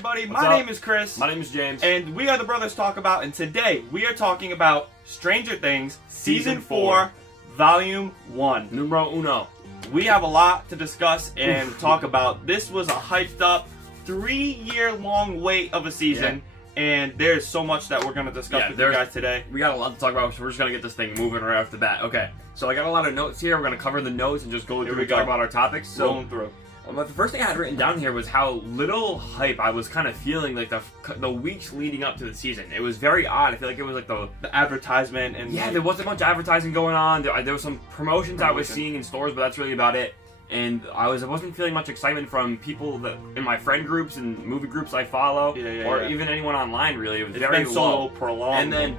everybody. What's My up? name is Chris. My name is James. And we are the Brothers Talk About, and today we are talking about Stranger Things Season 4, Volume 1. Numero uno. We have a lot to discuss and talk about. This was a hyped up 3-year-long wait of a season, and there's so much that we're going to discuss with you guys today. We got a lot to talk about, so we're just going to get this thing moving right off the bat. Okay, so I got a lot of notes here. We're going to cover the notes and just go through and talk about our topics. So, rolling through. The first thing I had written down here was how little hype I was kind of feeling like the weeks leading up to the season. It was very odd. I feel like it was like the advertisement and there wasn't much advertising going on. There was some promotions I was seeing in stores, but that's really about it. And I wasn't feeling much excitement from people that in my friend groups and movie groups I follow, or even anyone online. Really, it was very low, prolonged. And then,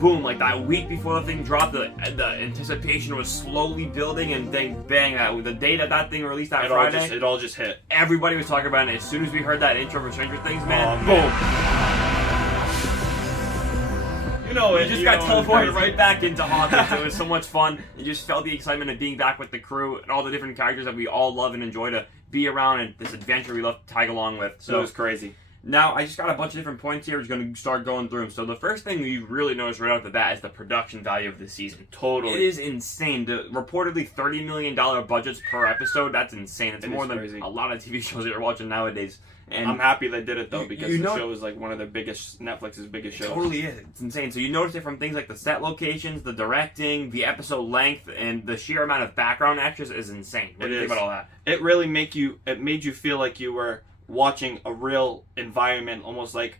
boom! Like that week before the thing dropped, the anticipation was slowly building, and then bang! The day that thing released that Friday, it all just hit. Everybody was talking about it. As soon as we heard that intro for Stranger Things, man, boom! You know it. You just got teleported right back into Hawkins. It was so much fun. You just felt the excitement of being back with the crew and all the different characters that we all love and enjoy to be around and this adventure we love to tag along with. So it was crazy. Now, I just got a bunch of different points here. We're just going to start going through them. So the first thing you really notice right off the bat is the production value of the season. Totally. It is insane. The reportedly $30 million budgets per episode, that's insane. It's more than a lot of TV shows that you're watching nowadays. And I'm happy they did it, though, because the show is like one of the biggest, Netflix's biggest shows. It totally is. It's insane. So you notice it from things like the set locations, the directing, the episode length, and the sheer amount of background extras is insane. What do you think about all that? It really made you feel like you were watching a real environment, almost like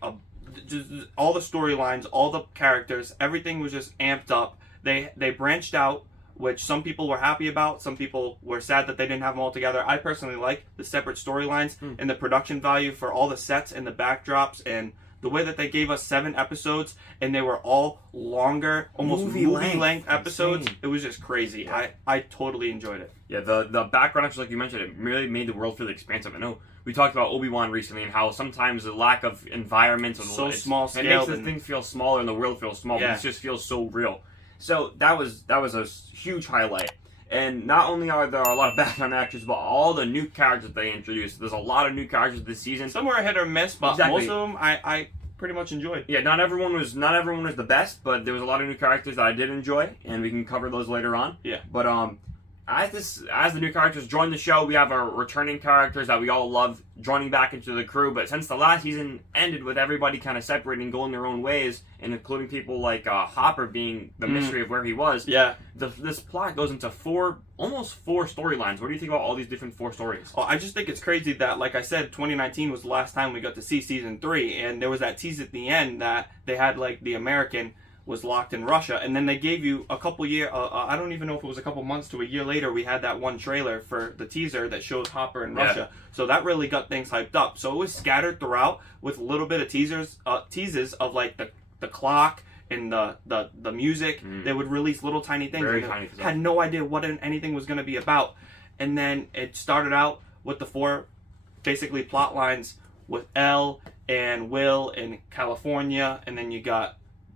just all the storylines, all the characters, everything was just amped up. They branched out, which some people were happy about. Some people were sad that they didn't have them all together. I personally like the separate storylines and the production value for all the sets and the backdrops and the way that they gave us 7 episodes and they were all longer, almost movie length episodes. Insane. It was just crazy. Yeah. I totally enjoyed it. Yeah, the background extras, like you mentioned, it really made the world feel expansive. I know we talked about Obi-Wan recently and how sometimes the lack of environments so small scale, it makes the thing feel smaller and the world feel small, but it just feels so real. So that was a huge highlight. And not only are there a lot of background actors, but all the new characters they introduced. There's a lot of new characters this season. Some were hit or miss, but most of them I pretty much enjoyed. Yeah, not everyone was the best, but there was a lot of new characters that I did enjoy, and we can cover those later on. Yeah. But as the new characters join the show, we have our returning characters that we all love joining back into the crew. But since the last season ended with everybody kind of separating and going their own ways, and including people like Hopper being the mystery of where he was, this plot goes into almost four storylines. What do you think about all these different 4 stories? Oh, I just think it's crazy that, like I said, 2019 was the last time we got to see Season 3, and there was that tease at the end that they had, like, the American was locked in Russia, and then they gave you a couple I don't even know if it was a couple months to a year later, we had that one trailer for the teaser that shows Hopper in Russia. So that really got things hyped up. So it was scattered throughout with a little bit of teases of like the clock and the music. They would release little tiny things. Very tiny. Had no idea what anything was going to be about. And then it started out with the 4 basically plot lines with Elle and Will in California, and then you got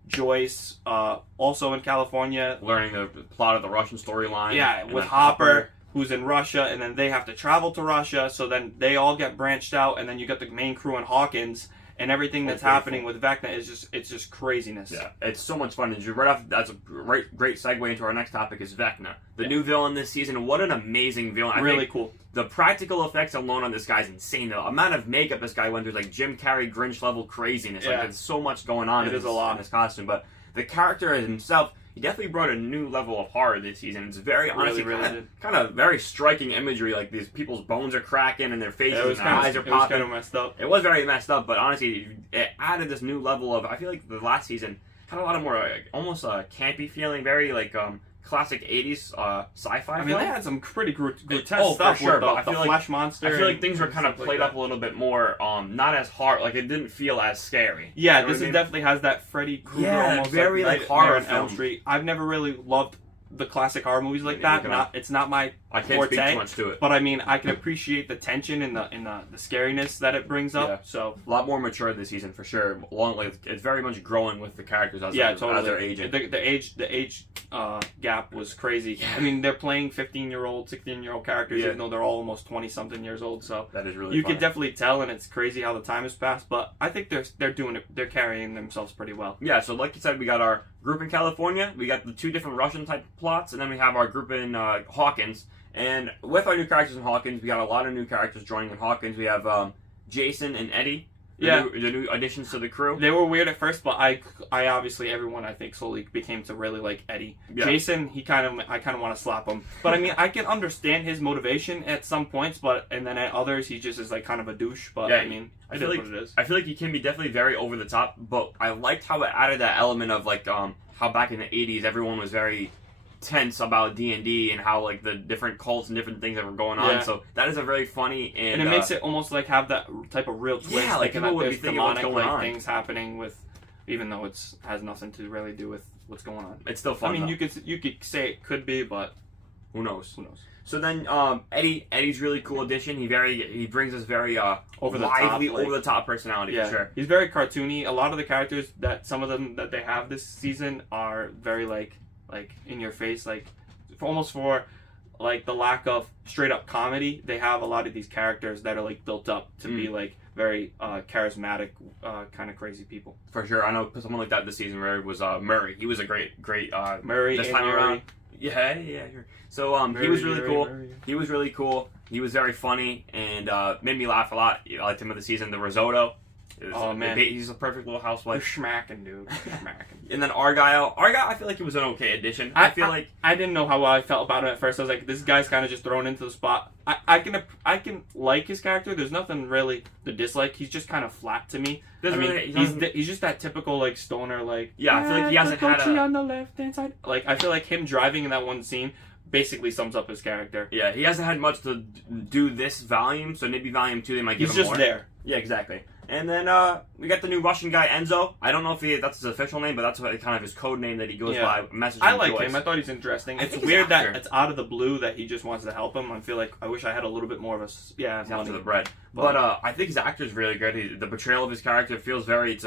Joyce, also in California, learning the plot of the Russian storyline. Yeah, with Hopper, who's in Russia, and then they have to travel to Russia. So then they all get branched out, and then you got the main crew in Hawkins, and everything that's happening with Vecna is just craziness. Yeah, it's so much fun. And right off, that's a great segue into our next topic is Vecna, the new villain this season. What an amazing villain! Really cool. The practical effects alone on this guy's insane. The amount of makeup this guy went through, like Jim Carrey, Grinch level craziness. Like there's so much going on in his costume. But the character himself, he definitely brought a new level of horror this season. It's very honestly kind of very striking imagery. Like these people's bones are cracking and their faces and eyes are popping. It was kind of messed up. It was very messed up, but honestly, it added this new level of. I feel like the last season had a lot of more almost a campy feeling, very like classic 80s sci-fi. I mean, they had some pretty grotesque stuff for sure, with the flesh monster. I feel like things were kind of played up a little bit more, not as hard. Like, it didn't feel as scary. Yeah, this definitely has that Freddy Krueger almost very like horror on Elm Street. I've never really loved the classic horror movies like Yeah, that. It's not my I can't forte, speak too much to it. but I mean, I can appreciate the tension and the scariness that it brings up. Yeah. So A lot more mature this season for sure. It's very much growing with the characters as they're aging. The age gap was crazy. I mean, they're playing 15-year-old, 16-year-old characters, even though they're all almost 20-something years old. So that is really you funny. could definitely tell, and it's crazy how the time has passed. But I think they're doing it. They're carrying themselves pretty well. Yeah, so like you said, we got our group in California, we got the 2 different Russian type plots, and then we have our group in Hawkins. And with our new characters in Hawkins, we got a lot of new characters joining in Hawkins. We have Jason and Eddie, the new additions to the crew. They were weird at first, but I obviously everyone I think slowly became to really like Eddie. Yeah. Jason, I kind of want to slap him, but I mean I can understand his motivation at some points, and then at others he just is like kind of a douche. But Yeah, I mean, I feel like he can be definitely very over the top, but I liked how it added that element of like how back in the 80s everyone was very tense about D&D and how like the different cults and different things that were going on. Yeah. So that is a very funny and it makes it almost like have that type of real twist. Yeah, like people would be thinking what's going on. Things happening with, even though has nothing to really do with what's going on. It's still fun. I mean, though. you could say it could be, but who knows? Who knows? So then Eddie's really cool addition. He brings us very over the top personality for sure. He's very cartoony. A lot of the characters some of them that they have this season are very like in your face, like almost for like the lack of straight up comedy. They have a lot of these characters that are like built up to be like very charismatic, kind of crazy people. For sure, I know someone like that this season where it was Murray. He was a great Murray this time around. Yeah. So he was really cool. He was really cool. He was very funny and made me laugh a lot. I liked him of the season. The risotto. Man, he's a perfect little housewife. Schmacking, dude. Schmacking. And then Argyle, I feel like he was an okay addition. I didn't know how I felt about it at first. I was like, this guy's kind of just thrown into the spot. I can like his character. There's nothing really to dislike. He's just kind of flat to me. He's just that typical like stoner like. Yeah, I feel like he hasn't had on the left hand side. Like I feel like him driving in that one scene basically sums up his character. Yeah, he hasn't had much to do this volume, so maybe volume 2 they might give him more. He's just there. Yeah, exactly. And then we got the new Russian guy, Enzo. I don't know if that's his official name, but that's kind of his code name that he goes by. I like him. I thought he's interesting. It's weird that it's out of the blue that he just wants to help him. I feel like I wish I had a little bit more of a money to the bread. But I think his actor is really good. The portrayal of his character feels very.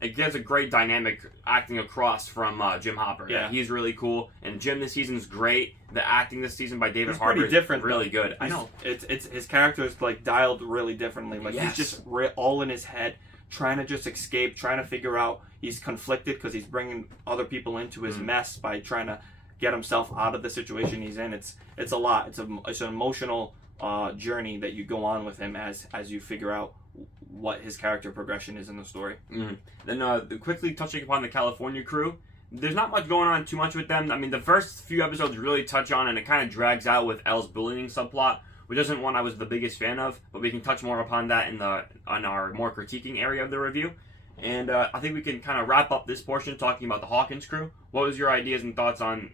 It gets a great dynamic acting across from Jim Hopper. Yeah, he's really cool, and Jim this season is great. The acting this season by David Harbour is different, really good. I know it's his character is like dialed really differently. Like he's just all in his head, trying to just escape, trying to figure out. He's conflicted because he's bringing other people into his mess by trying to get himself out of the situation he's in. It's a lot. It's an emotional journey that you go on with him as you figure out what his character progression is in the story. Then quickly touching upon the California crew. There's not much going on too much with them. I mean, the first few episodes really touch on, and it kind of drags out with Elle's bullying subplot, which isn't one I was the biggest fan of, but we can touch more upon that on our more critiquing area of the review. And I think we can kind of wrap up this portion talking about the Hawkins crew. What was your ideas and thoughts on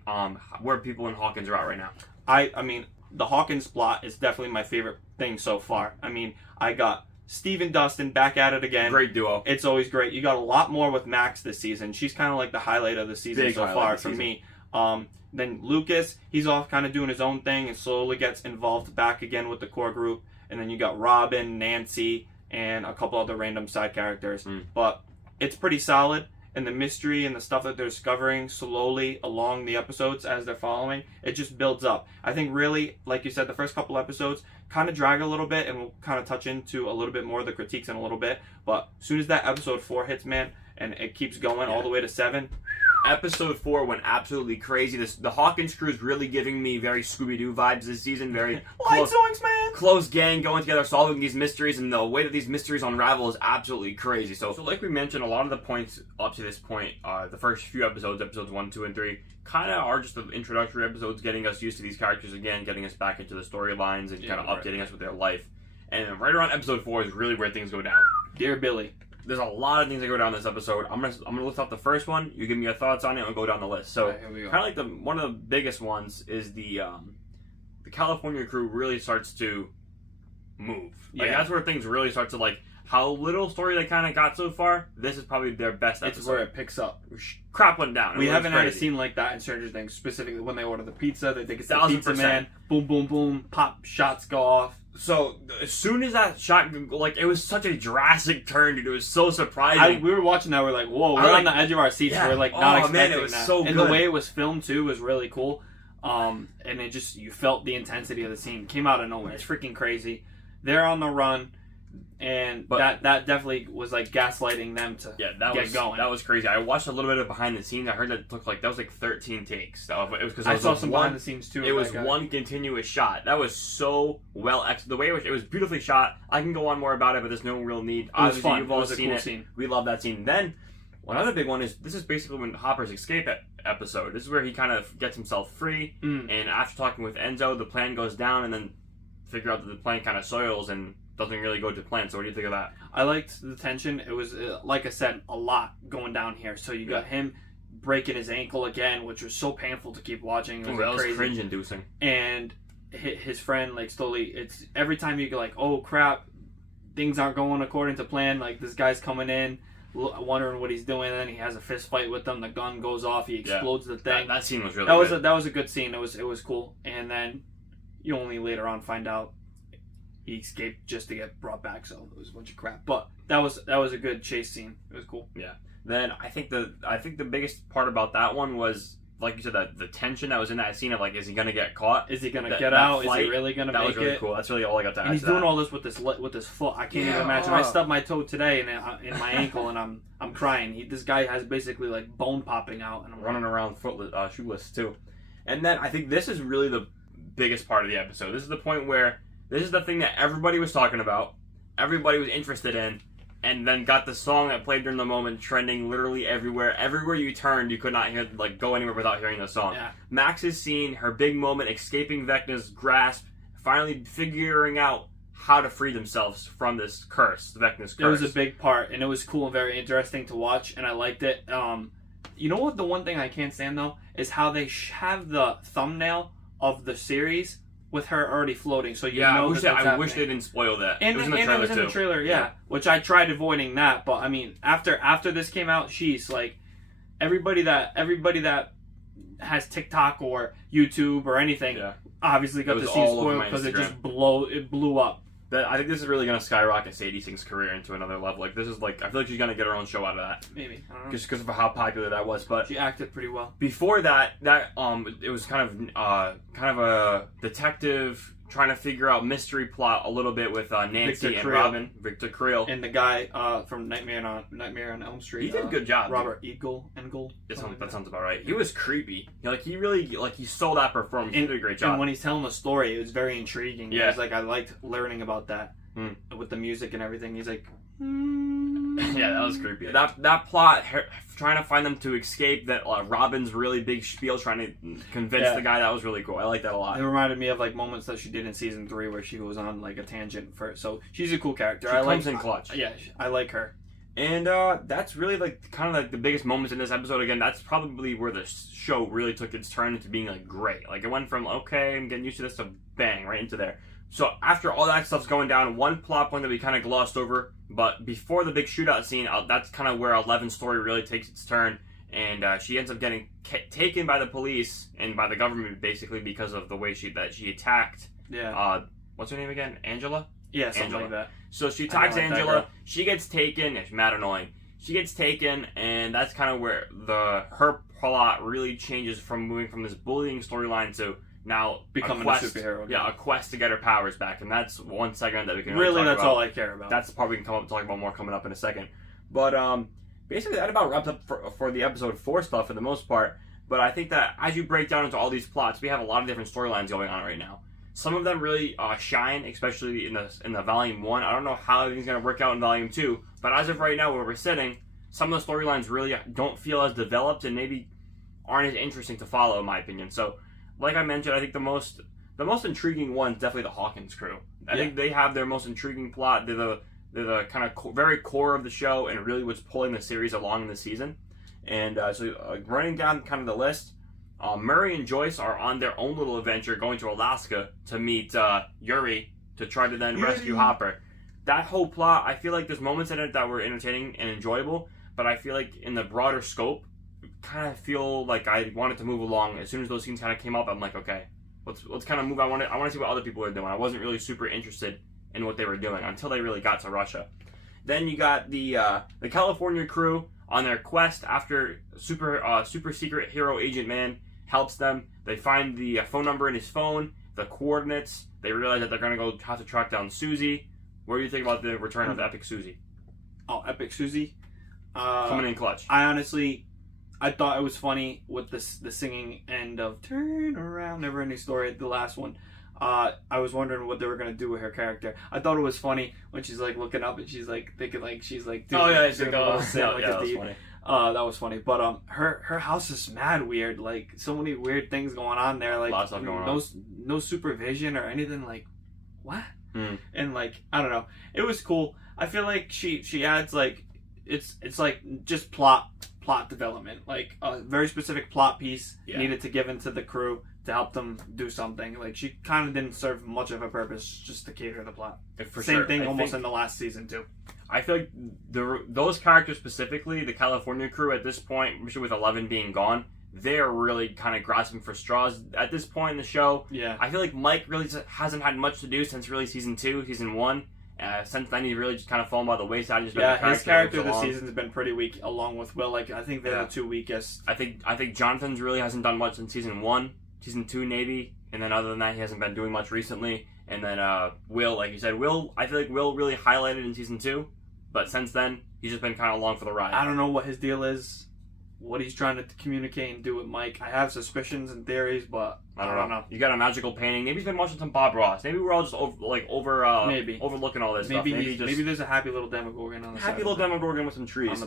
where people in Hawkins are at right now? I mean, the Hawkins plot is definitely my favorite thing so far. I mean, I got Steve and Dustin back at it again. Great duo. It's always great. You got a lot more with Max this season. She's kind of like the highlight of the season so far for me. Then Lucas, he's off kind of doing his own thing and slowly gets involved back again with the core group. And then you got Robin, Nancy, and a couple other random side characters. But it's pretty solid. And the mystery and the stuff that they're discovering slowly along the episodes as they're following, it just builds up. I think really, like you said, the first couple episodes kind of drag a little bit, and we'll kind of touch into a little bit more of the critiques in a little bit. But as soon as that episode 4 hits, man, and it keeps going all the way to 7. Episode 4 went absolutely crazy. The Hawkins Crew is really giving me very Scooby-Doo vibes this season. Very close gang going together, solving these mysteries, and the way that these mysteries unravel is absolutely crazy. So like we mentioned, a lot of the points up to this point, the first few episodes 1, 2, and 3, kind of are just the introductory episodes, getting us used to these characters again, getting us back into the storylines, and kind of updating us with their life. And right around episode 4 is really where things go down. Dear Billy. There's a lot of things that go down this episode. I'm gonna list off the first one. You give me your thoughts on it, and we'll go down the list. So, kind of like one of the biggest ones is the California crew really starts to move. Like, that's where things really start to, like, how little story they kind of got so far, this is probably their best episode. It's where it picks up. Crap went down. We haven't had a scene like that in Stranger Things, specifically when they order the pizza, they think it's the pizza man, boom, boom, boom, pop, shots go off. So, as soon as that shot, like, it was such a drastic turn, dude. It was so surprising. We were watching that, we're like, whoa, we're on the edge of our seats. Yeah. We're, like, not expecting it was that. So and good. the way it was filmed, too, was really cool. And it just, you felt the intensity of the scene. It came out of nowhere. It's freaking crazy. They're on the run. And that definitely was like gaslighting them to get going. That was crazy. I watched a little bit of behind the scenes. I heard that it looked like that was like 13 takes. It was because I saw some behind the scenes too. It was one continuous shot. That was so well the way it was beautifully shot. I can go on more about it, but there's no real need. Obviously, fun. You've all seen it. Scene. We love that scene. Then another big one is this is basically when Hopper's escape episode. This is where he kind of gets himself free, and after talking with Enzo, the plan goes down, and then figure out that the plan kind of soils and doesn't really go to plan. So what do you think of that? I liked the tension. It was, like I said, a lot going down here. So you got him breaking his ankle again, which was so painful to keep watching. It was, that was cringe-inducing. And his friend, like, slowly, it's every time you go like, oh crap, things aren't going according to plan. Like, this guy's coming in, wondering what he's doing, and then he has a fist fight with them. The gun goes off. He explodes the thing. That scene was really good. That was a good scene. It was cool. And then you only later on find out he escaped just to get brought back, so it was a bunch of crap. But that was a good chase scene. It was cool. Yeah. Then I think the biggest part about that one was, like you said, that the tension that was in that scene of like, is he gonna get caught? Is he gonna get out? Is he really gonna make it? That was really cool. That's really all I got to add. And he's doing all this with his foot. I can't even imagine. I stubbed my toe today in my ankle, and I'm crying. This guy has basically like bone popping out, and I'm running around shoeless too. And then I think this is really the biggest part of the episode. This is the point where this is the thing that everybody was talking about, everybody was interested in, and then got the song that played during the moment trending literally everywhere. Everywhere you turned, you could not go anywhere without hearing the song. Yeah. Max's scene, her big moment, escaping Vecna's grasp, finally figuring out how to free themselves from this curse, Vecna's curse. It was a big part, and it was cool and very interesting to watch, and I liked it. You know what? The one thing I can't stand though is how they have the thumbnail of the series with her already floating, so I wish they didn't spoil that. And it was in the trailer, yeah. Which I tried avoiding that, but I mean, after this came out, she's like, everybody that has TikTok or YouTube or anything, obviously got to see spoiled because it blew up. I think this is really going to skyrocket Sadie Sink's career into another level. Like, this is like, I feel like she's going to get her own show out of that. Maybe. I don't know. Just because of how popular that was. But she acted pretty well. Before that it was kind of a detective trying to figure out mystery plot a little bit with Nancy and Robin, Victor Creel, and the guy from Nightmare on Elm Street. He did a good job. Robert Engle. That sounds about right. He was creepy. He stole that performance. He did a great job. And when he's telling the story, it was very intriguing. Yeah, it was like I liked learning about that with the music and everything. He's like, yeah, that was creepy. That plot, trying to find them to escape, that Robin's really big spiel trying to convince the guy, that was really cool. I like that a lot. It reminded me of like moments that she did in season 3 where she goes on like a tangent so she's a cool character. She comes in clutch. Yeah, I like her. And that's really like kind of like the biggest moments in this episode. Again, that's probably where the show really took its turn into being like great. Like it went from okay, I'm getting used to this to bang right into there. So after all that stuff's going down, one plot point that we kind of glossed over, but before the big shootout scene, that's kind of where Eleven's story really takes its turn, and she ends up getting taken by the police and by the government basically because of the way she attacked. Yeah. What's her name again? Angela. Yeah, something like that. So she attacks Angela. She gets taken. It's mad annoying. She gets taken, and that's kind of where her plot really changes from moving from this bullying storyline to now becoming a superhero. Yeah, a quest to get her powers back, and that's one segment that we can really. That's about. All I care about. That's the part we can talk about more coming up in a second. But basically, that about wraps up for the episode 4 stuff for the most part. But I think that as you break down into all these plots, we have a lot of different storylines going on right now. Some of them really shine, especially in the volume 1. I don't know how everything's going to work out in volume 2, but as of right now, where we're sitting, some of the storylines really don't feel as developed and maybe aren't as interesting to follow, in my opinion. So, like I mentioned, I think the most intriguing one is definitely the Hawkins Crew. I think they have their most intriguing plot. They're the kind of very core of the show and really what's pulling the series along in the season. And so running down kind of the list, Murray and Joyce are on their own little adventure going to Alaska to meet Yuri, to try to then rescue Hopper. That whole plot, I feel like there's moments in it that were entertaining and enjoyable, but I feel like in the broader scope, kind of feel like I wanted to move along. As soon as those scenes kind of came up, I'm like, okay, let's kind of move. I want to see what other people are doing. I wasn't really super interested in what they were doing until they really got to Russia. Then you got the California crew on their quest after super secret hero Agent Man helps them. They find the phone number in his phone, the coordinates. They realize that they're going to have to track down Susie. What do you think about the return of Epic Susie? Oh, Epic Susie. Coming in clutch. I thought it was funny with the singing end of Turn Around, Never Ending Story, the last one. I was wondering what they were going to do with her character. I thought it was funny when she's like looking up and she's like thinking like she's like doing, that was funny. That was funny. But her house is mad weird. Like so many weird things going on there. Like a lot of stuff going on. No supervision or anything. Like what? And like I don't know. It was cool. I feel like she adds like it's like just plot development. Like a very specific plot piece needed to give into the crew to help them do something. Like she kind of didn't serve much of a purpose just to cater the plot. Same thing almost in the last season too. I feel like those characters specifically, the California crew at this point, especially with 11 being gone, they're really kind of grasping for straws at this point in the show. Yeah. I feel like Mike really hasn't had much to do since really season 2, season 1. Since then, he's really just kind of fallen by the wayside. His character this season's been pretty weak, along with Will. Like I think they're the two weakest. I think Jonathan's really hasn't done much in season 1, season 2 maybe, and then other than that, he hasn't been doing much recently. And then Will, like you said, I feel like Will really highlighted in season 2, but since then, he's just been kind of along for the ride. I don't know what his deal is, what he's trying to communicate and do with Mike. I have suspicions and theories, but I don't know. You got a magical painting. Maybe he's been watching some Bob Ross. Maybe we're all just overlooking all this stuff. Maybe there's a happy little Demogorgon on the side. Happy little Demogorgon with some trees.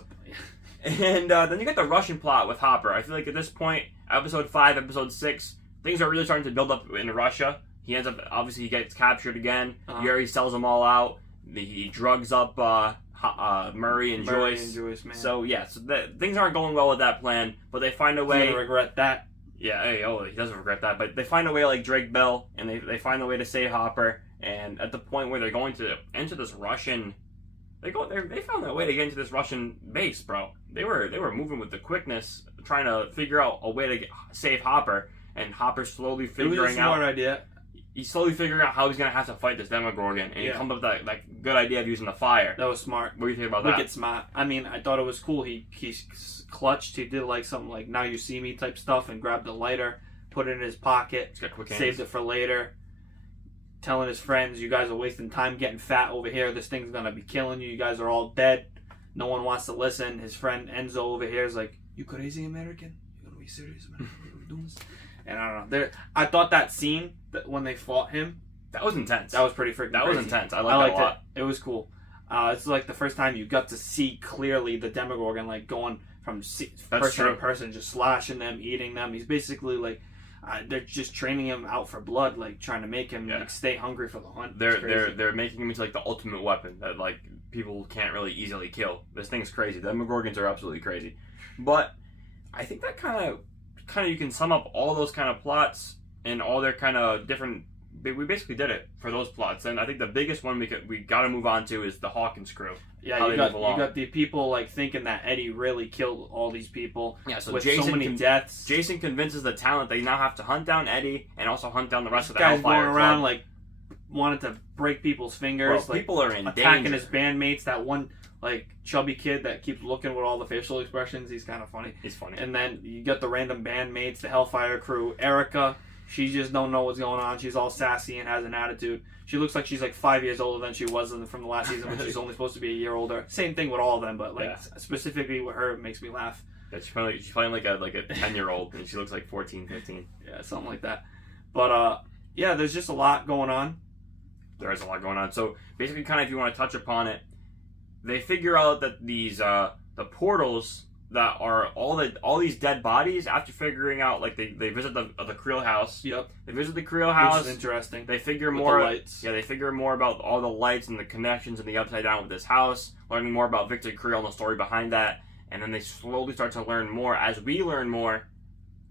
And then you got the Russian plot with Hopper. I feel like at this point, episode 5, episode 6, things are really starting to build up in Russia. He ends up, obviously, he gets captured again. Yuri sells them all out. He drugs up Murray and Joyce. Man. So things aren't going well with that plan, but they find a way. He's gonna regret that. Yeah, he doesn't regret that, but they find a way like Drake Bell, and they find a way to save Hopper. And at the point where they're going to enter this Russian, they found their way to get into this Russian base, bro. They were moving with the quickness, trying to figure out a way to save Hopper, and Hopper slowly figuring out. It was a smart idea. He's slowly figuring out how he's gonna have to fight this Demogorgon, and he comes up with that good idea of using the fire. That was smart. What do you think about that? Wicked smart. I mean, I thought it was cool. He clutched. He did like something like "Now You See Me" type stuff, and grabbed the lighter, put it in his pocket, saved it for later. Telling his friends, "You guys are wasting time getting fat over here. This thing's gonna be killing you. You guys are all dead. No one wants to listen." His friend Enzo over here is like, "You crazy American? You gonna be serious, man? What are we doing this?" And I don't know. I thought that scene when they fought him, that was intense. That was pretty freaking That crazy. was intense. I liked that a lot. It was cool. It's like the first time you got to see clearly the Demogorgon, like going from person to person, just slashing them, eating them. He's basically like, they're just training him out for blood, like trying to make him like stay hungry for the hunt. They're making him into like the ultimate weapon that like people can't really easily kill. This thing's crazy. The Demogorgons are absolutely crazy. But I think that kind of you can sum up all those kind of plots and all their kind of different. We basically did it for those plots, and I think the biggest one we got to move on to is the Hawkins crew. Yeah, you got the people like thinking that Eddie really killed all these people. Yeah, so with Jason so many deaths. Jason convinces the talent they now have to hunt down Eddie and also hunt down the rest of the guys Hellfire going around Club. like wanted to break people's fingers. Bro, like, people are in attacking danger. his bandmates. That one like chubby kid that keeps looking with all the facial expressions. He's kind of funny. He's funny. And then you got the random bandmates, the Hellfire crew. Erica, she just don't know what's going on. She's all sassy and has an attitude. She looks like she's like 5 years older than she was from the last season, when she's only supposed to be a year older. Same thing with all of them, but like specifically with her, it makes me laugh. Yeah, she's playing like a 10-year-old, and she looks like 14, 15. Yeah, something like that. But there's just a lot going on. There is a lot going on. So basically, kind of if you want to touch upon it, they figure out that these the portals that are all these dead bodies. After figuring out, like they visit the Creel house. Yep. They visit the Creel house. Which is interesting. They figure with more. The lights. Yeah, they figure more about all the lights and the connections and the Upsidedown with this house. Learning more about Victor Creel and the story behind that, and then they slowly start to learn more. As we learn more,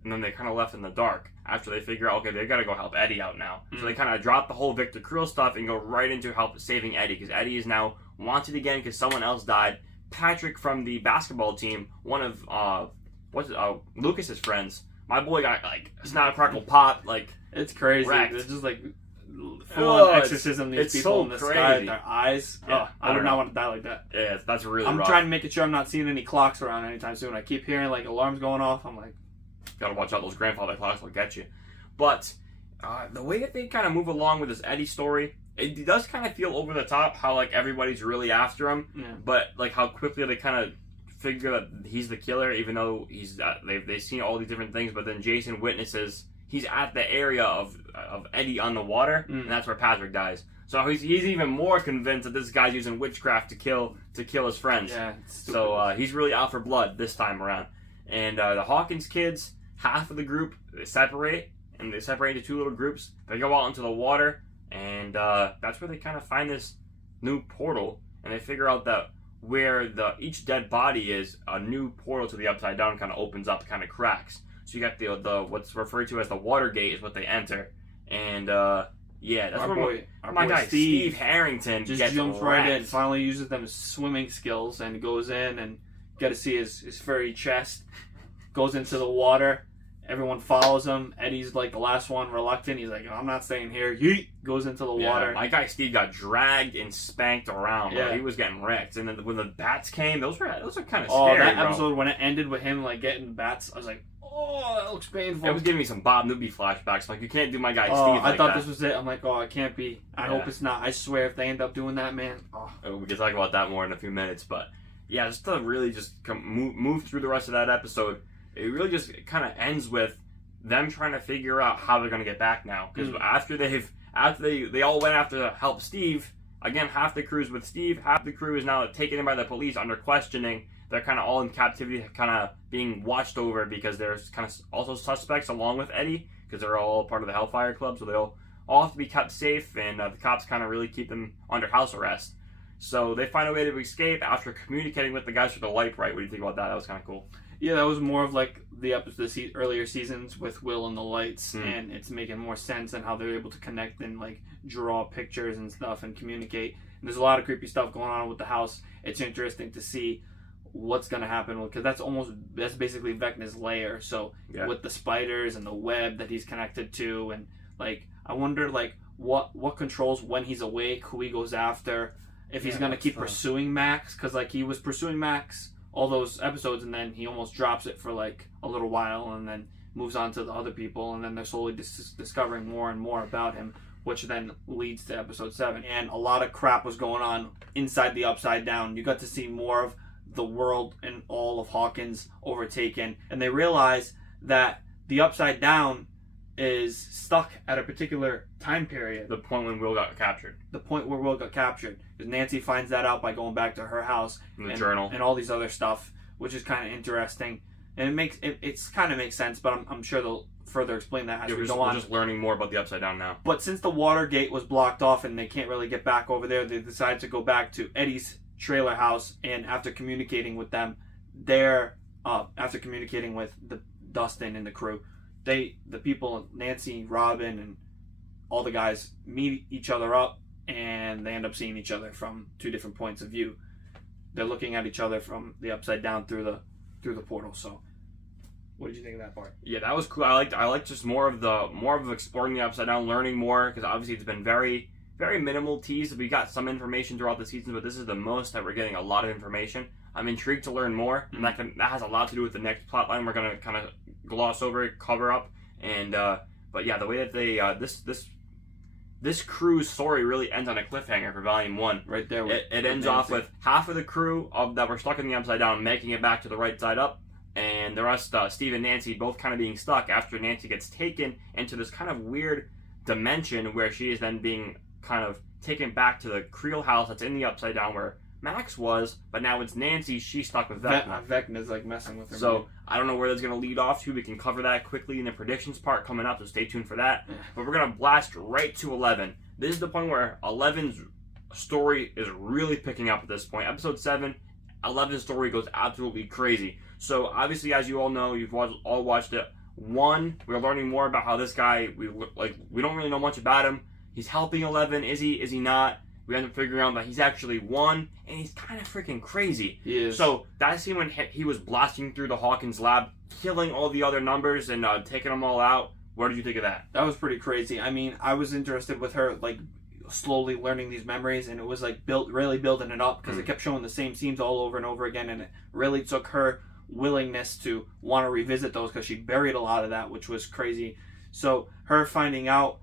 and then they kind of left in the dark after they figure out, okay, they got to go help Eddie out now. So they kind of drop the whole Victor Creel stuff and go right into help saving Eddie, because Eddie is now wanted again because someone else died. Patrick from the basketball team, one of Lucas's friends, my boy got like snot crackle pop, like it's crazy. wrecked. It's just like full-on exorcism. These people so in the crazy. sky, their eyes. Yeah, I would not want to die like that. Yeah, that's really I'm rough. trying to make sure I'm not seeing any clocks around anytime soon. I keep hearing like alarms going off. I'm like, gotta watch out, those grandfather clocks will get you. But the way that they kind of move along with this Eddie story, it does kind of feel over the top. How like everybody's really after him, but like how quickly they kind of figure that he's the killer, even though he's they've seen all these different things. But then Jason witnesses he's at the area of Eddie on the water, and that's where Patrick dies. So he's even more convinced that this guy's using witchcraft to kill his friends. yeah. So he's really out for blood this time around. And the Hawkins kids, half of the group, they separate into two little groups. They go out into the water, and that's where they kind of find this new portal, and they figure out that where each dead body is, a new portal to the Upside Down kind of opens up, kind of cracks. So you got the what's referred to as the water gate is what they enter, and yeah, that's where my guy Steve Harrington just gets jumps right in. wrecked. Finally uses them swimming skills and goes in and get to see his furry chest. Goes into the water. Everyone follows him. Eddie's like the last one, reluctant. He's like, I'm not staying here. Yeet! Goes into the water. My guy Steve got dragged and spanked around. Yeah. Bro. He was getting wrecked. And then when the bats came, those are kind of scary. That bro. episode when it ended with him like getting bats, I was like, oh, that looks painful. It was giving me some Bob Newby flashbacks. Like, you can't do my guy Steve I like thought that. this was it. I'm like, oh, it can't be. I hope it's not. I swear, if they end up doing that, man. Oh. We can talk about that more in a few minutes. But yeah, just to really just move through the rest of that episode, it really just kind of ends with them trying to figure out how they're going to get back now. Because after they all went after to help Steve, again, half the crew's with Steve, half the crew is now taken in by the police under questioning. They're kind of all in captivity, kind of being watched over because there's kind of also suspects along with Eddie, because they're all part of the Hellfire Club, so they'll all have to be kept safe, and the cops kind of really keep them under house arrest. So they find a way to escape after communicating with the guys for the light bright. What do you think about that? That was kind of cool. Yeah, that was more of like the earlier seasons with Will and the lights, and it's making more sense and how they're able to connect and like draw pictures and stuff and communicate. And there's a lot of creepy stuff going on with the house. It's interesting to see what's going to happen, because that's basically Vecna's lair. So with the spiders and the web that he's connected to, and like I wonder like what controls when he's awake, who he goes after, if he's going to keep pursuing Max, because like he was pursuing Max all those episodes, and then he almost drops it for like a little while and then moves on to the other people, and then they're slowly discovering more and more about him, which then leads to episode 7. And a lot of crap was going on inside the Upside Down. You got to see more of the world and all of Hawkins overtaken, and they realize that the Upside Down is stuck at a particular time period. The point when Will got captured. The point where Will got captured. Because Nancy finds that out by going back to her house and the journal and all these other stuff, which is kind of interesting. And it's kind of makes sense, but I'm sure they'll further explain that as we go on. We're just learning more about the Upside Down now. But since the water gate was blocked off and they can't really get back over there, they decide to go back to Eddie's trailer house, and after communicating with them, after communicating with the Dustin and the crew, the people, Nancy, Robin, and all the guys meet each other up, and they end up seeing each other from two different points of view. They're looking at each other from the Upside Down through the portal. So, what did you think of that part? Yeah, that was cool. I liked just more of exploring the Upside Down, learning more, because obviously it's been very, very minimal tease. We got some information throughout the season, but this is the most that we're getting a lot of information. I'm intrigued to learn more, and that has a lot to do with the next plot line we're going to kind of gloss over, cover up, and but yeah, the way that they this crew's story really ends on a cliffhanger for Volume 1. Right there. It ends off with half of the crew that were stuck in the Upside Down making it back to the right side up, and the rest, Steve and Nancy, both kind of being stuck after Nancy gets taken into this kind of weird dimension where she is then being kind of taken back to the Creel house that's in the Upside Down where Max was, but now it's Nancy. She's stuck with Vecna. Vecna's like messing with her. So I don't know where that's going to lead off to. We can cover that quickly in the predictions part coming up, so stay tuned for that. But we're going to blast right to 11. This is the point where 11's story is really picking up at this point. Episode 7, 11's story goes absolutely crazy. So obviously, as you all know, you've all watched it, we're learning more about how this guy, we don't really know much about him. He's helping 11. Is he not? We end up figuring out that he's actually 1, and he's kind of freaking crazy. He is. So that scene when he was blasting through the Hawkins lab, killing all the other numbers and taking them all out. What did you think of that? That was pretty crazy. I mean, I was interested with her, like, slowly learning these memories, and it was like really building it up, because it kept showing the same scenes all over and over again, and it really took her willingness to want to revisit those, because she buried a lot of that, which was crazy. So her finding out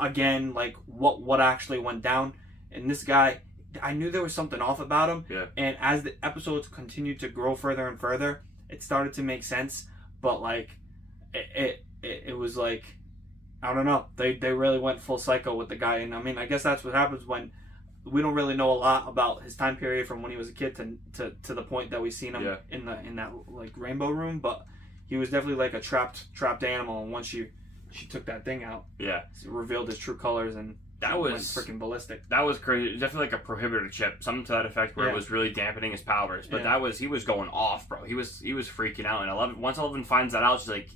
again, like, what actually went down, and this guy, I knew there was something off about him. Yeah. And as the episodes continued to grow further and further, it started to make sense. But like, it was like, I don't know. They really went full psycho with the guy, and I mean, I guess that's what happens when we don't really know a lot about his time period from when he was a kid to the point that we've seen him in that like rainbow room. But he was definitely like a trapped animal, and once she took that thing out, it revealed his true colors, and that was freaking ballistic. That was crazy. It was definitely like a prohibitor chip, something to that effect, where it was really dampening his powers. But he was going off, bro. He was freaking out, and once 11 finds that out, she's like,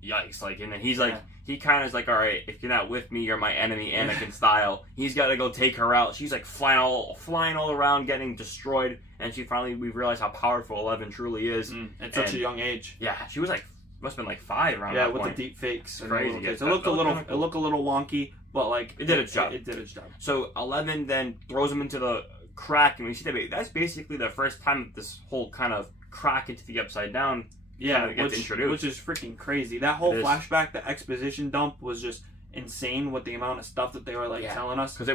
yikes! Like, and then he's like, he kind of is like, all right, if you're not with me, you're my enemy, Anakin style. He's got to go take her out. She's like flying all around, getting destroyed, and we realized how powerful 11 truly is at such a young age. Yeah, she was like, must have been like 5 around that point. With the deep fakes. Crazy. It looked a little wonky, but like it did its job. It did its job. So 11 then throws him into the crack, and we see that's basically the first time that this whole kind of crack into the Upside Down gets introduced, which is freaking crazy. That whole flashback, the exposition dump, was just insane with the amount of stuff that they were like telling us. Because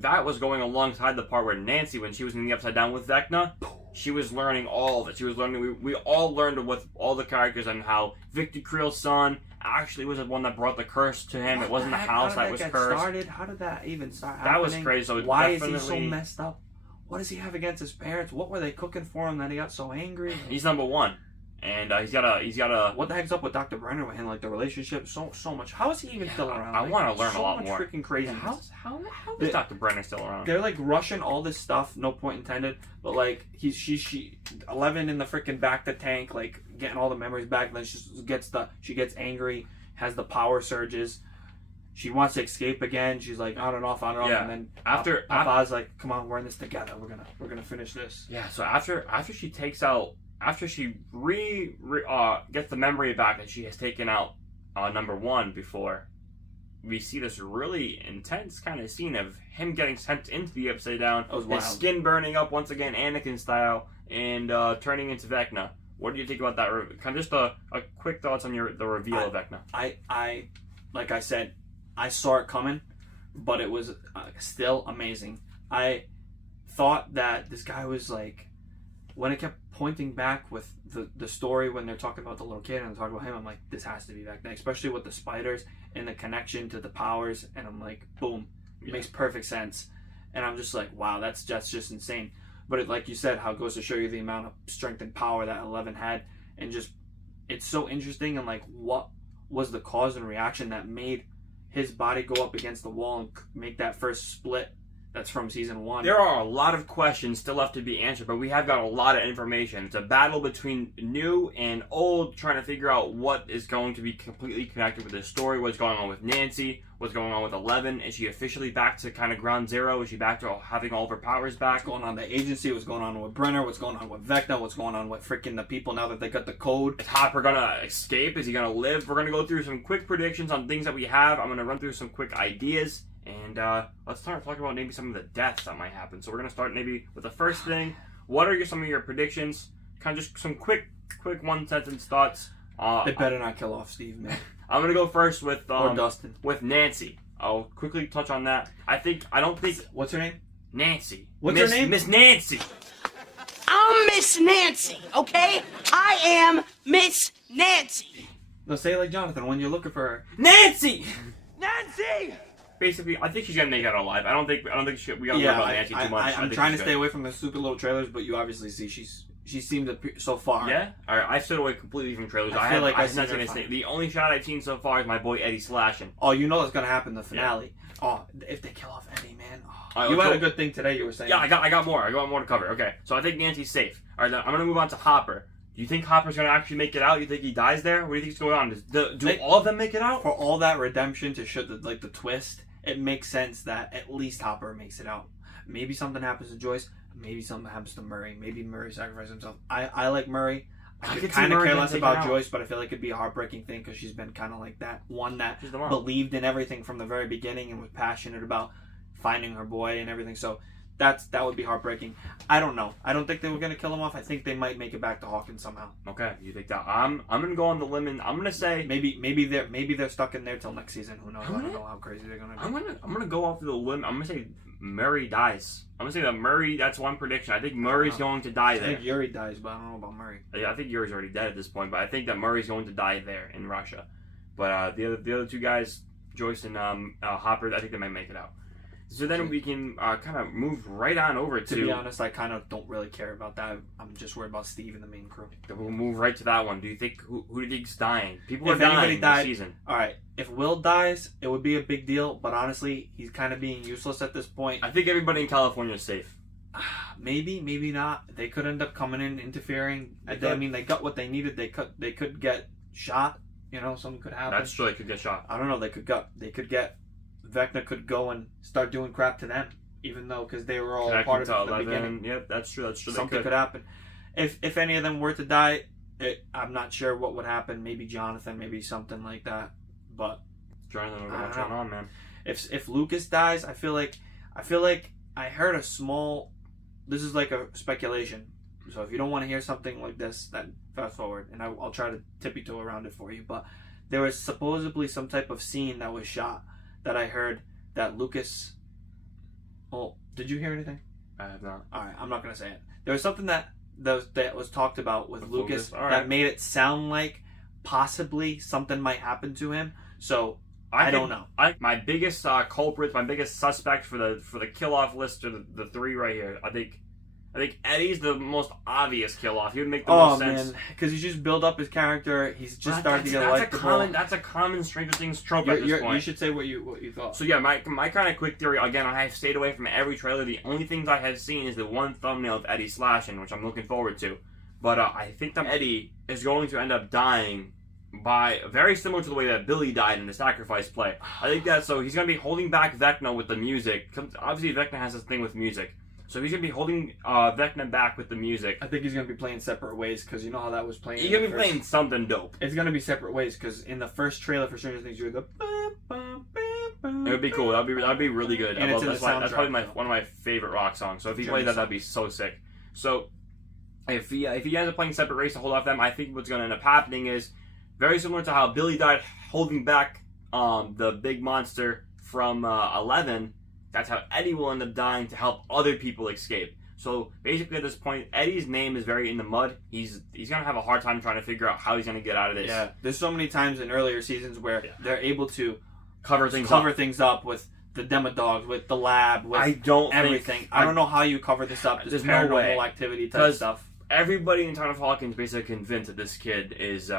that was going alongside the part where Nancy, when she was in the Upside Down with Vecna, she was learning all of it. She was learning. We all learned with all the characters on how Victor Creel's son actually was the one that brought the curse to him. It wasn't the house that was cursed. How did that even start happening? That was crazy. So why is he so messed up? What does he have against his parents? What were they cooking for him that he got so angry? He's number 1. And he's got a. What the heck's up with Dr. Brenner with him? Like the relationship, so much. How is he even still around? I want to learn a lot more. So much freaking crazy. How is Dr. Brenner still around? They're like rushing all this stuff. No point intended. But like she 11 in the freaking back the tank, like getting all the memories back. Then she gets angry, has the power surges. She wants to escape again. She's like on and off. Yeah. And then Papa's like, "Come on, we're in this together. We're gonna finish this." Yeah. So after she takes out. After she gets the memory back that she has taken out number 1 before, we see this really intense kind of scene of him getting sent into the Upside Down, his skin burning up once again, Anakin style, and turning into Vecna. What do you think about that? Kind of just a quick thoughts on the reveal of Vecna. I like I said, I saw it coming, but it was still amazing. I thought that this guy was like, when it kept pointing back with the story, when they're talking about the little kid and they're talking about him, I'm like, this has to be Vecna, especially with the spiders and the connection to the powers, and I'm like, boom, it makes perfect sense. And I'm just like, wow, that's just insane. But like you said, how it goes to show you the amount of strength and power that 11 had, and just, it's so interesting, and like, what was the cause and reaction that made his body go up against the wall and make that first split? That's from season 1. There are a lot of questions still left to be answered, but we have got a lot of information. It's a battle between new and old, trying to figure out what is going to be completely connected with this story, what's going on with Nancy, what's going on with 11. Is she officially back to kind of ground zero? Is she back to having all of her powers back? What's going on with the agency? What's going on with Brenner? What's going on with Vecna? What's going on with freaking the people now that they got the code? Is Hopper gonna escape? Is he gonna live? We're gonna go through some quick predictions on things that we have. I'm gonna run through some quick ideas. And let's start talking about maybe some of the deaths that might happen. So we're going to start maybe with the first thing. What are some of your predictions? Kind of just some quick one-sentence thoughts. They better not kill off Steve, man. I'm going to go first with or Dustin. With Nancy. I'll quickly touch on that. I don't think... What's her name? Nancy. What's her name? Miss Nancy. I'm Miss Nancy, okay? I am Miss Nancy. No, say it like Jonathan when you're looking for her. Nancy! Nancy! Basically, I think she's gonna make it out alive. I don't think we gotta worry about Nancy too much. I'm trying to stay away from the stupid little trailers, but you obviously see she seemed to so far. Yeah. All right. I stood away completely from trailers. I feel like I've not seen anything. The only shot I've seen so far is my boy Eddie slashing. Oh, you know what's gonna happen in the finale. Yeah. Oh, if they kill off Eddie, man. Oh. You had a good thing today. You were saying. Yeah, I got more. I got more to cover. Okay, so I think Nancy's safe. All right, then I'm gonna move on to Hopper. Do you think Hopper's gonna actually make it out? You think he dies there? What do you think's going on? Do all of them make it out? For all that redemption to show the twist, it makes sense that at least Hopper makes it out. Maybe something happens to Joyce. Maybe something happens to Murray. Maybe Murray sacrifices himself. I like Murray. I could kind of care less about Joyce, but I feel like it'd be a heartbreaking thing because she's been kind of like that one that believed in everything from the very beginning and was passionate about finding her boy and everything. So that would be heartbreaking. I don't know. I don't think they were gonna kill him off. I think they might make it back to Hawkins somehow. Okay, you think that? I'm gonna go on the limb and I'm gonna say maybe they're stuck in there till next season. Who knows? I don't know how crazy they're gonna be. I'm gonna go off the limb. I'm gonna say Murray dies. I'm gonna say that Murray. That's one prediction. I think Murray's going to die there. I think Yuri dies, but I don't know about Murray. Yeah, I think Yuri's already dead at this point, but I think that Murray's going to die there in Russia. But the other two guys, Joyce and Hopper, I think they might make it out. So then we can kind of move right on over to... To be honest, I kind of don't really care about that. I'm just worried about Steve and the main crew. We'll move right to that one. Do you think... Who do you think's dying? People are dying this season. Alright, if Will dies, it would be a big deal, but honestly, he's kind of being useless at this point. I think everybody in California is safe. Maybe, maybe not. They could end up coming in, interfering. I mean, they got what they needed. They could get shot. You know, something could happen. That's true, they could get shot. I don't know. They could get... Vecna could go and start doing crap to them, even though because they were all part of it from the beginning. Yep, that's true. That's true. Something could happen. If any of them were to die, I'm not sure what would happen. Maybe Jonathan, maybe something like that. But Jonathan will go turn on, man. If Lucas dies, I feel like I heard a small. This is like a speculation. So if you don't want to hear something like this, then fast forward, and I'll try to tippy toe around it for you. But there was supposedly some type of scene that was shot that I heard that Lucas... Oh, did you hear anything? I have not. Alright, I'm not going to say it. There was something that was talked about with Lucas that made it sound like possibly something might happen to him. So, I don't know. My biggest culprit, my biggest suspect for the kill-off list are the three right here. I think Eddie's the most obvious kill-off. He would make the most sense. Oh, man. Because he's just built up his character. He's just starting to get likable. That's a common Stranger Things trope at this point. You should say what you thought. So, yeah, my kind of quick theory, again, I have stayed away from every trailer. The only things I have seen is the one thumbnail of Eddie slashing, which I'm looking forward to. But I think that Eddie is going to end up dying by very similar to the way that Billy died in the sacrifice play. I think that, so he's going to be holding back Vecna with the music. Obviously, Vecna has this thing with music. So he's going to be holding Vecna back with the music. I think he's going to be playing separate ways because you know how that was playing. He's going to be playing something dope. It's going to be separate ways because in the first trailer for Stranger Things, you hear the... It would be cool. That'd be really good. And that's probably one of my favorite rock songs. So if he played that, that'd be so sick. So if he ends up playing separate ways to hold off them, I think what's going to end up happening is very similar to how Billy died holding back the big monster from 11. That's how Eddie will end up dying to help other people escape. So basically at this point, Eddie's name is very in the mud. He's going to have a hard time trying to figure out how he's going to get out of this. Yeah, there's so many times in earlier seasons where they're able to cover things up with the Demodogs, with the lab, with everything. I don't know how you cover this up. There's paranormal activity type stuff. Everybody in Town of Hawkins basically convinced that this kid is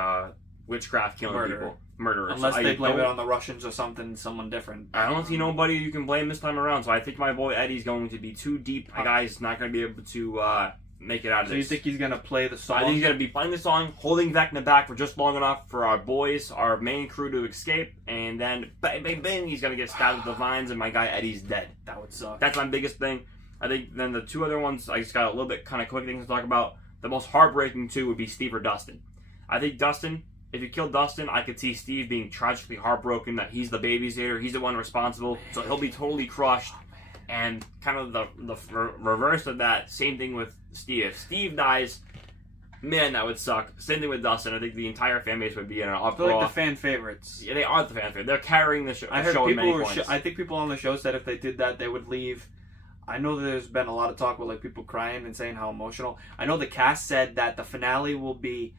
witchcraft killing people. Murderers. Unless they blame it on the Russians or someone different. I don't see nobody you can blame this time around, so I think my boy Eddie's going to be too deep. My guy's not going to be able to make it out of this. So you think he's going to play the song? I think he's going to be playing the song, holding Vecna back for just long enough for our boys, our main crew to escape, and then bang, bang, bang, he's going to get stabbed with the vines, and my guy Eddie's dead. That would suck. That's my biggest thing. I think then the two other ones, I just got a little bit kind of quick things to talk about. The most heartbreaking two would be Steve or Dustin. I think Dustin... If you kill Dustin, I could see Steve being tragically heartbroken that he's the babysitter, he's the one responsible, so he'll be totally crushed. And kind of the reverse of that, same thing with Steve. If Steve dies, man, that would suck. Same thing with Dustin. I think the entire fan base would be in an uproar. I feel like the fan favorites. Yeah, they are the fan favorites. They're carrying the show. I heard I think people on the show said if they did that, they would leave. I know there's been a lot of talk with like people crying and saying how emotional. I know the cast said that the finale will be...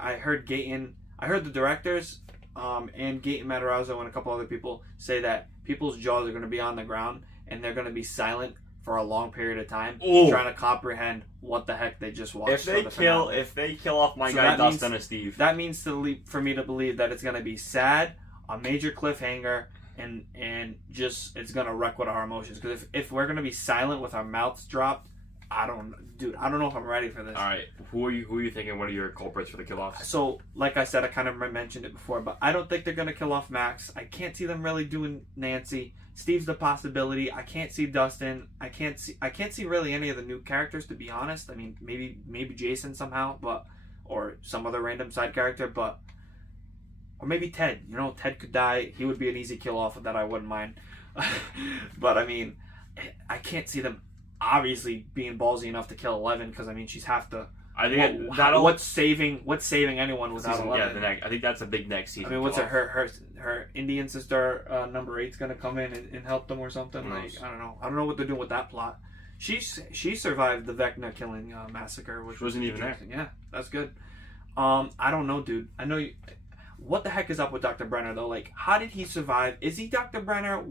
I heard the directors, and Gaten Matarazzo and a couple other people say that people's jaws are going to be on the ground and they're going to be silent for a long period of time, trying to comprehend what the heck they just watched. If they kill off my guy Dustin and Steve, that means for me to believe that it's going to be sad, a major cliffhanger, and just it's going to wreck with our emotions. Because if we're going to be silent with our mouths dropped, I don't know if I'm ready for this. All right, who are you thinking? What are your culprits for the kill-offs? So, like I said, I kind of mentioned it before, but I don't think they're gonna kill off Max. I can't see them really doing Nancy. Steve's the possibility. I can't see Dustin. I can't see really any of the new characters, to be honest. I mean, maybe Jason somehow, or some other random side character, or maybe Ted. You know, Ted could die. He would be an easy kill off that I wouldn't mind. But I mean, I can't see them obviously being ballsy enough to kill 11, because I mean, she's half the. I think what's saving anyone without season, 11? Yeah, I think that's a big next season. I mean, what's her Indian sister number 8's gonna come in and help them or something? Like, I don't know what they're doing with that plot. She survived the Vecna killing massacre, which wasn't even there. Yeah, that's good. I don't know, dude. I know you. What the heck is up with Dr. Brenner though? Like, how did he survive? Is he Dr. Brenner?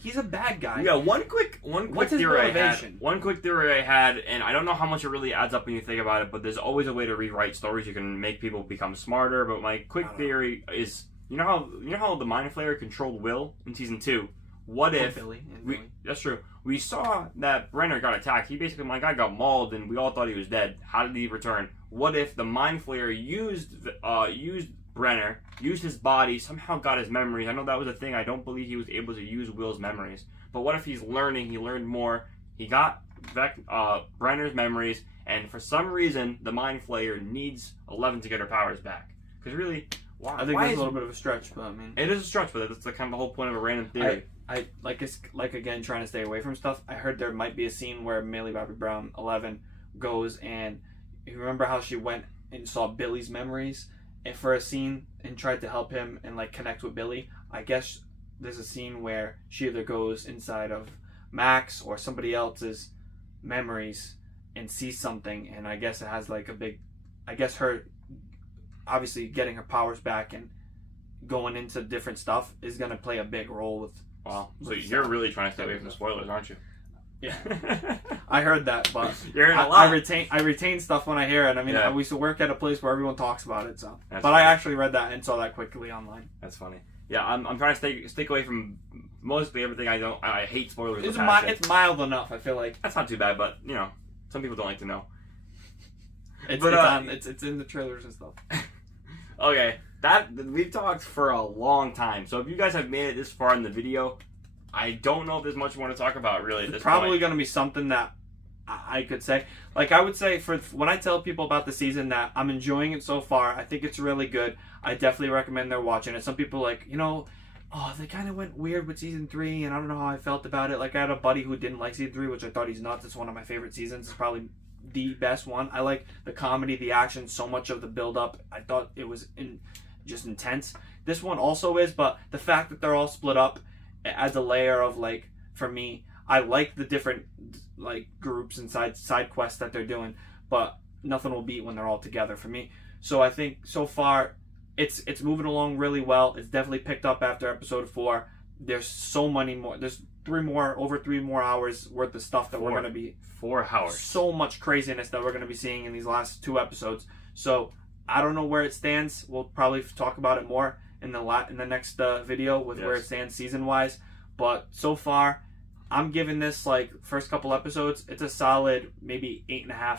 He's a bad guy. Yeah, one quick theory I had, and I don't know how much it really adds up when you think about it, but there's always a way to rewrite stories. You can make people become smarter, but my quick theory is, you know how the Mind Flayer controlled Will in season 2? What if Billy. That's true. We saw that Brenner got attacked. He basically, my guy got mauled, and we all thought he was dead. How did he return? What if the Mind Flayer used Brenner, used his body, somehow got his memories? I know that was a thing. I don't believe he was able to use Will's memories. But what if he learned more, he got Brenner's memories, and for some reason, the Mind Flayer needs 11 to get her powers back. Because really, why? I think that's a little bit of a stretch, but I mean... It is a stretch, but that's kind of the whole point of a random theory. I again, trying to stay away from stuff. I heard there might be a scene where Millie Bobby Brown 11 goes, and you remember how she went and saw Billy's memories and for a scene and tried to help him and like connect with Billy. I guess there's a scene where she either goes inside of Max or somebody else's memories and sees something, and I guess it has like a big, I guess her obviously getting her powers back and going into different stuff is going to play a big role with. Wow. So you're really trying to stay away from spoilers, aren't you? Yeah. I heard that, but you're in a lot. I retain stuff when I hear it. I mean, yeah. I used to work at a place where everyone talks about it, so. That's but funny. I actually read that and saw that quickly online. That's funny. Yeah, I'm trying to stick away from mostly everything. I hate spoilers. It's mild enough, I feel like. That's not too bad, but you know, some people don't like to know. It's in the trailers and stuff. Okay, we've talked for a long time. So if you guys have made it this far in the video, I don't know if there's much more to talk about really. It's probably going to be something that I could say. Like I would say, for when I tell people about the season, that I'm enjoying it so far. I think it's really good. I definitely recommend they're watching it. Some people like, they kind of went weird with season 3, and I don't know how I felt about it. Like I had a buddy who didn't like season 3, which I thought he's nuts. It's one of my favorite seasons. It's probably the best one. I like the comedy, the action, so much of the build up. I thought it was just intense. This one also is, but the fact that they're all split up adds a layer of, like, for me, I like the different like groups and side quests that they're doing, but nothing will beat when they're all together for me. So I think so far it's moving along really well. It's definitely picked up after episode 4. There's so many more. There's over 3 more hours worth of stuff that we're going to be 4 hours. So much craziness that we're going to be seeing in these last 2 episodes. So I don't know where it stands. We'll probably talk about it more in the next video with where it stands season wise. But so far, I'm giving this, like, first couple episodes, it's a solid maybe 8.5.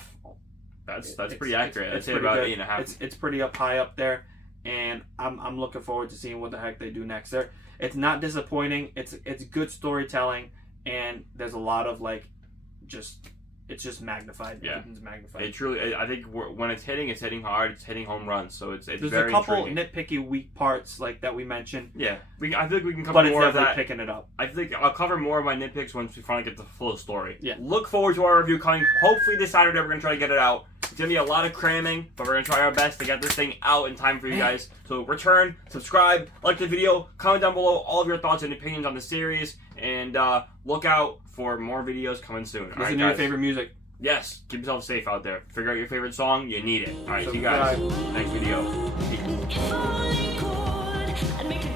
That's pretty accurate. I'd say pretty about good. 8.5. It's pretty high up there, and I'm looking forward to seeing what the heck they do next. It's not disappointing. It's good storytelling, and there's a lot of it's just magnified. Yeah, everything's magnified. It truly. I think when it's hitting hard. It's hitting home runs. So it's there's very a couple intriguing. Nitpicky weak parts like that we mentioned. Yeah, I feel like we can cover more of that. Picking it up. I think I'll cover more of my nitpicks once we finally get the full story. Yeah. Look forward to our review coming. Hopefully this Saturday we're gonna try to get it out. It's gonna be a lot of cramming, but we're gonna try our best to get this thing out in time for you guys. So return, subscribe, like the video, comment down below all of your thoughts and opinions on the series, and look out for more videos coming soon. Listen to your favorite music. Yes, keep yourself safe out there. Figure out your favorite song. You need it. All right, see you guys next video. Falling chord, I'd make a